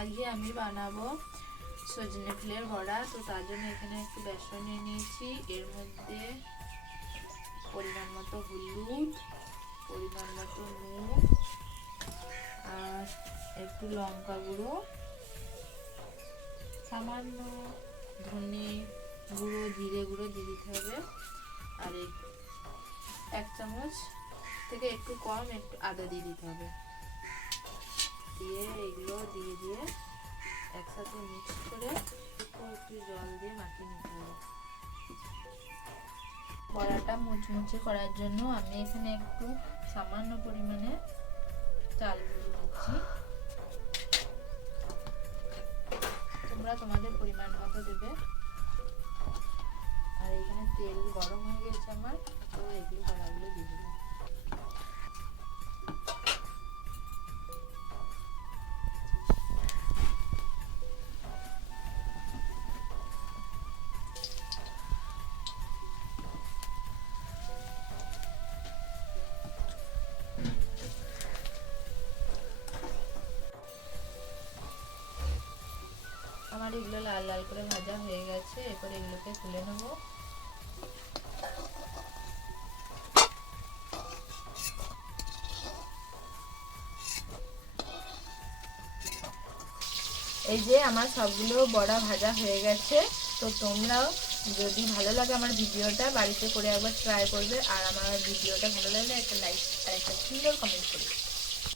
আজকে আমি বানাবো সজনে ফুলের বড়া। তো তার জন্য এখানে একটু বেসন নিয়ে নিয়েছি, এর মধ্যে পরিমাণ মতো হলুদ, পরিমাণ মতো নুন আর একটু লঙ্কা গুঁড়ো, সামান্য ধনে গুঁড়ো, জিরে গুঁড়ো দিয়ে দিতে হবে, আর এক চামচ থেকে একটু কম একটু আদা দিয়ে দিতে হবে। দিয়ে এগুলো দিয়ে একসাথে মিক্স করে একটু জল দিয়ে মাখিয়ে নিতে হবে। বড়াটা মুচমুচে করার জন্য আমি এখানে একটু সামান্য পরিমাণে চাল গুঁড়ো দিচ্ছি। তোমরা তোমাদের পরিমাণ মতো দেবে। আর এখানে তেল গরম হয়ে গেছে আমার, তো এগুলো বড়াগুলো দিয়ে দেবো। আমার এগুলো লাল লাল করে ভাজা হয়ে গেছে, এরপর এগুলোকে তুলে নেব। এই যে আমার সবগুলো বড়া ভাজা হয়ে গেছে। তো তোমরাও যদি ভালো লাগে আমার ভিডিওটা বাড়িতে করে একবার ট্রাই করবে, আর আমার ভিডিওটা ভালো লাগলে একটা লাইক আর একটা সুন্দর কমেন্ট করবে।